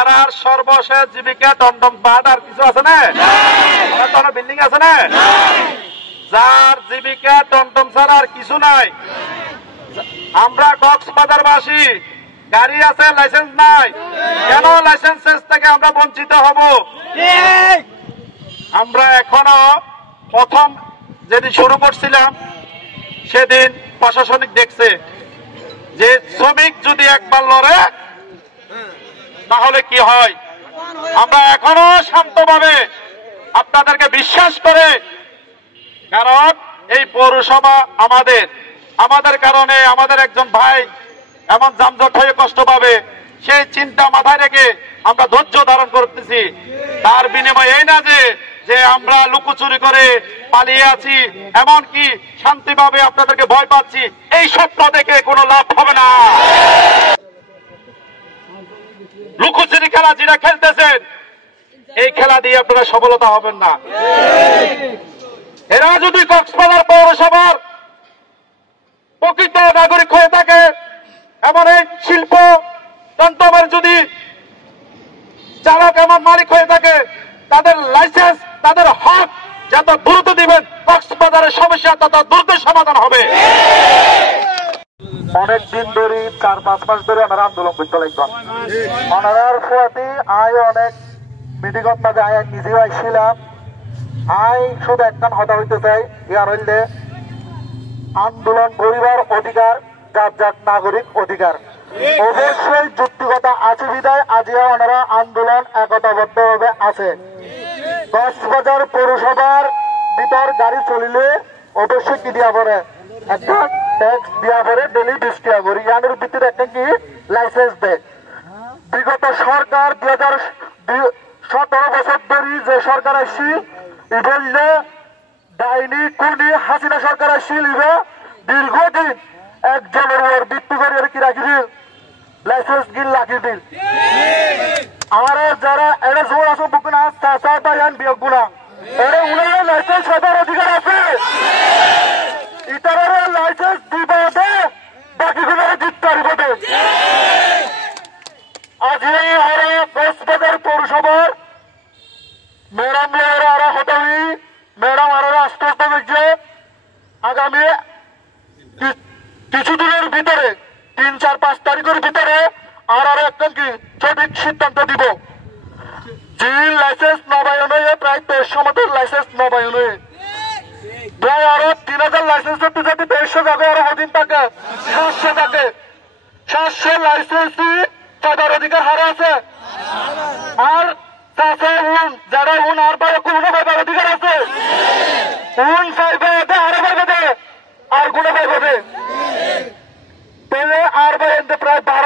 ওনার সর্বশেষ জীবিকা টমটম বাদ আর কিছু আছে না? বিল্ডিং আছে না? যার জীবিকা টমটম ছাড়া আর কিছু নাই। আমরা কক্সবাজারবাসী গাড়ি আছে, লাইসেন্স নাই, কেন লাইসেন্স থেকে আমরা বঞ্চিত হব? আমরা এখনো প্রথম যেদিন শুরু করছিলাম সেদিন প্রশাসনিক দেখছে যে শ্রমিক যদি একবার লড়ে তাহলে কি হয়। আমরা এখনো শান্তভাবে আপনাদেরকে বিশ্বাস করে, কারণ এই পৌরসভা আমাদের কারণে আমাদের একজন ভাই এমন যানজট হয়ে কষ্ট পাবে সেই চিন্তা মাথায় রেখে আমরা ধৈর্য ধারণ করতেছি। তার বিনিময়ে এই না যে আমরা লুকোচুরি করে পালিয়ে আছি, এমনকি শান্তিভাবে আপনাদেরকে ভয় পাচ্ছি, এই স্বপ্ন দেখে কোনো লাভ হবে না। লুকোচুরি খেলা যারা খেলতেছেন এই খেলা দিয়ে আপনারা সফলতা হবেন না। এরা যদি কক্সবাজার পৌরসভার প্রকৃত নাগরিক হয়ে থাকে, এমন এই শিল্প টমটমের যদি চালক এমন মালিক হয়ে থাকে, তাদের লাইসেন্স, তাদের হক যত দ্রুত দিবেন, কক্সবাজারের সমস্যা তত দ্রুত সমাধান হবে। অনেকদিন ধরে 4-5 মাস ধরে আমরা আন্দোলন করতে লাগতাম। ওনার প্রতি আয় অনেক মিটিংত মাঝে আয় নিজেও আইছিলাম। আয় শুধু একখান হতা হইতে চাই, ইয়ার হইলে আন্দোলন করিবার অধিকার যার যার নাগরিক অধিকার। অবশ্যই যুক্তিকতা আছে বিদায় আজিয়া ওনারা আন্দোলন একতাবদ্ধ ভাবে আছে। কক্সবাজার পৌরসভার ভিতর গাড়ি চলিলে অবশ্যই কি দিয়া পড়ে, একটা ট্যাক্স দিয়া পড়ে, ডেলি 20 টাকা করে। ইয়ানের ভিতরে একটা কি লাইসেন্স দেয়। বিগত সরকার 2017 বছর ধরে যে সরকার আসছি ইবললে ডাইনি কোনি হাসিনা সরকার আসছিল, দীর্ঘদিন একজনের ওর মৃত্যু করে কি রাখি দিল, লাইসেন্স গিল রাখি দিল। আর যারা এটা জোর আছে বুক না চাষা পাইয়ান বিয়োগ গুণা এরা উনারা লাইসেন্স সবার অধিকার আছে। ইতারা লাইসেন্স দিবে বাকিগুলোর জিততে পারবে। আজ কক্সবাজার পৌরসভার ম্যাডাম আরা হতাবি ম্যাডাম আরা আস্তে আস্তে দেখছে আগামী কিছুদিনের ভিতরে 3-4-5 তারিখের ভিতরে আর একটা কি সঠিক সিদ্ধান্ত দিব। যে লাইসেন্স নবায়ন হয়ে প্রায় 150 মতো লাইসেন্স নবায়ন হয়ে প্রায় আরো 3000 লাইসেন্স করতে যাতে 150 জায়গায় আরো অধীন থাকে 700 থাকে। 700 লাইসেন্সই তাদের অধিকার হারা আছে। আর যারা আর বাইরে কোনো পাইবার অধিকার আছে, পাইবে আরো পাইবে আর গুলো পাইবে, তাহলে আর বাইরে প্রায় 12